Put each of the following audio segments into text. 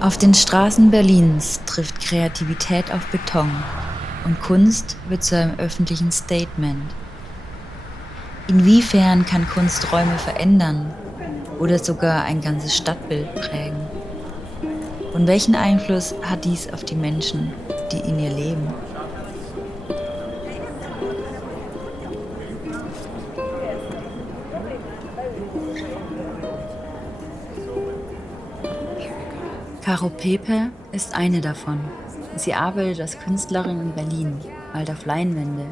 Auf den Straßen Berlins trifft Kreativität auf Beton und Kunst wird zu einem öffentlichen Statement. Inwiefern kann Kunst Räume verändern oder sogar ein ganzes Stadtbild prägen? Und welchen Einfluss hat dies auf die Menschen, die in ihr leben? Caro Pepe ist eine davon. Sie arbeitet als Künstlerin in Berlin, malt auf Leinwände,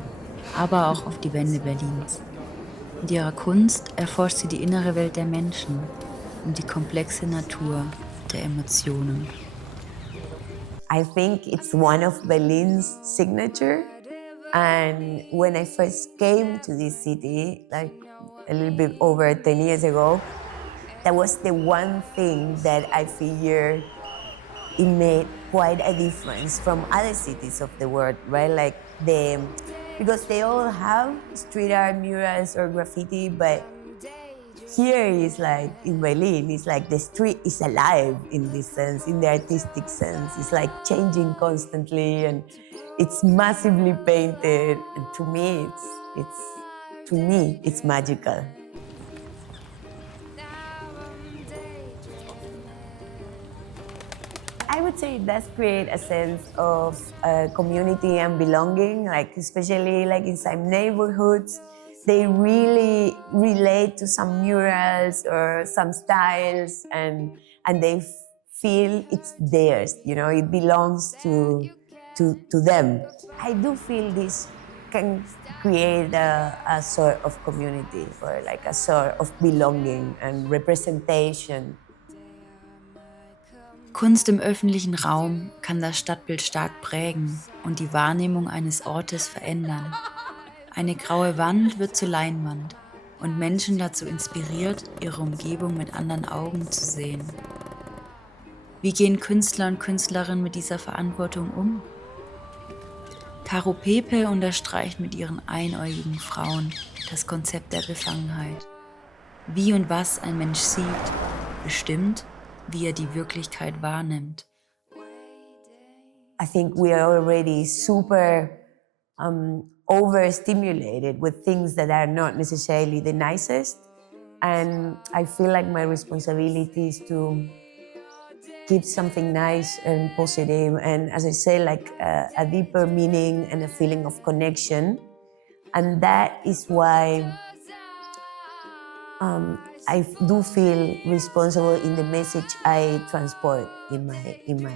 aber auch auf die Wände Berlins. Mit ihrer Kunst erforscht sie die innere Welt der Menschen und die komplexe Natur der Emotionen. I think it's one of Berlin's signature. And when I first came to this city, like a little bit over 10 years ago, that was the one thing that I figured it made quite a difference from other cities of the world, right? Because they all have street art, murals, or graffiti, but here is like in Berlin, it's like the street is alive in this sense, in the artistic sense. It's like changing constantly and it's massively painted. And it's magical. I would say it does create a sense of community and belonging, like especially like in some neighborhoods, they really relate to some murals or some styles, and they feel it's theirs. You know, it belongs to them. I do feel this can create a sort of community or like a sort of belonging and representation. Kunst im öffentlichen Raum kann das Stadtbild stark prägen und die Wahrnehmung eines Ortes verändern. Eine graue Wand wird zur Leinwand und Menschen dazu inspiriert, ihre Umgebung mit anderen Augen zu sehen. Wie gehen Künstler und Künstlerinnen mit dieser Verantwortung um? Caro Pepe unterstreicht mit ihren einäugigen Frauen das Konzept der Befangenheit. Wie und was ein Mensch sieht, bestimmt, wie er die Wirklichkeit wahrnimmt. I think we are already super overstimulated with things that are not necessarily the nicest. And I feel like my responsibility is to keep something nice and positive. And as I say, like a deeper meaning and a feeling of connection. And that is why I do feel responsible in the message I transport in my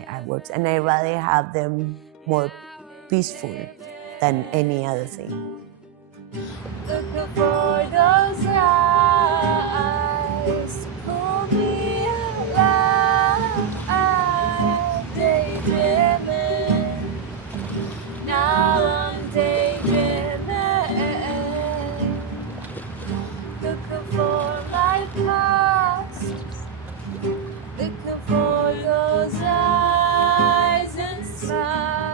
artworks, and I rather have them more peaceful than any other thing. Looking for those eyes to pull me alive, daydreaming. Now I'm daydreaming, looking for my past, looking for those eyes and smiles.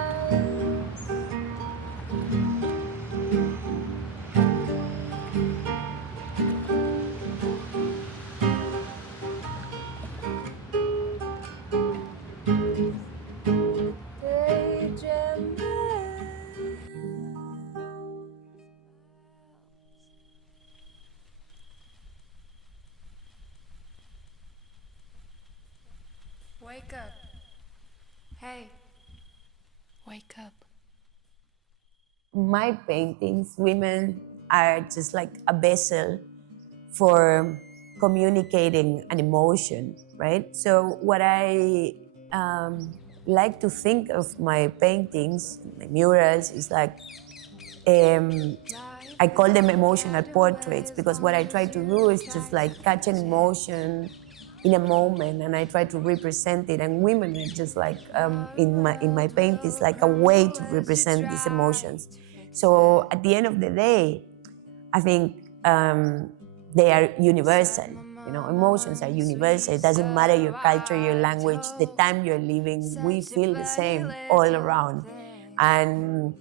Wake up. Hey, wake up. My paintings, women are just like a vessel for communicating an emotion, right? So what I like to think of my paintings, my murals, is like I call them emotional portraits because what I try to do is just like catch an emotion in a moment and I try to represent it. And women are just like in my paintings like a way to represent these emotions. So at the end of the day, I think they are universal. You know, emotions are universal. It doesn't matter your culture, your language, the time you're living. We feel the same all around, and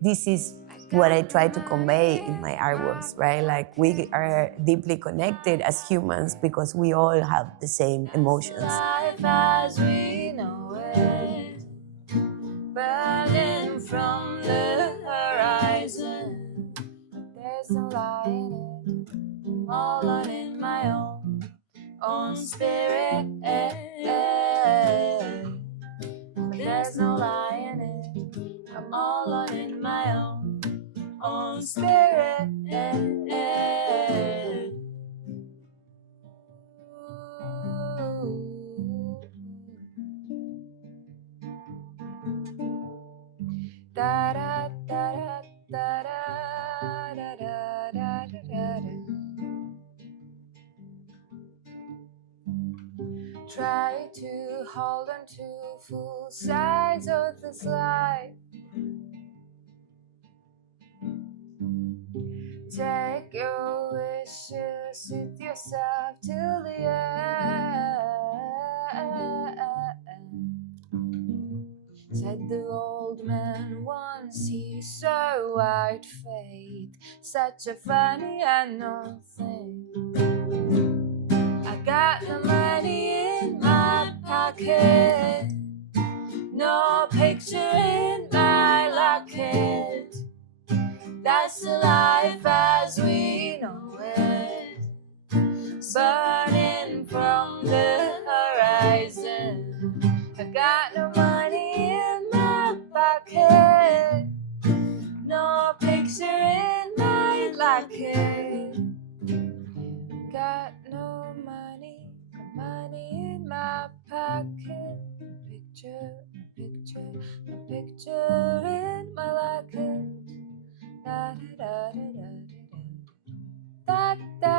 this is what I try to convey in my artworks, right? Like we are deeply connected as humans because we all have the same emotions. Life as we know burning from the horizon. There's no lie in it, I'm all alone in my own spirit. There's no lie in it, I'm all alone in my own spirit. Da da da da da da da da da da. Try to hold on to full sides of this life. Take your wishes with yourself till the end. Said the old man once, he saw white fate, such a funny unknown thing. I got no money in my pocket, no picture in my locket. That's the life as we know it, burning from the horizon. I got no money in my pocket, no picture in my locket. Got no money in my pocket. No picture in my locket. Da da da da da da da da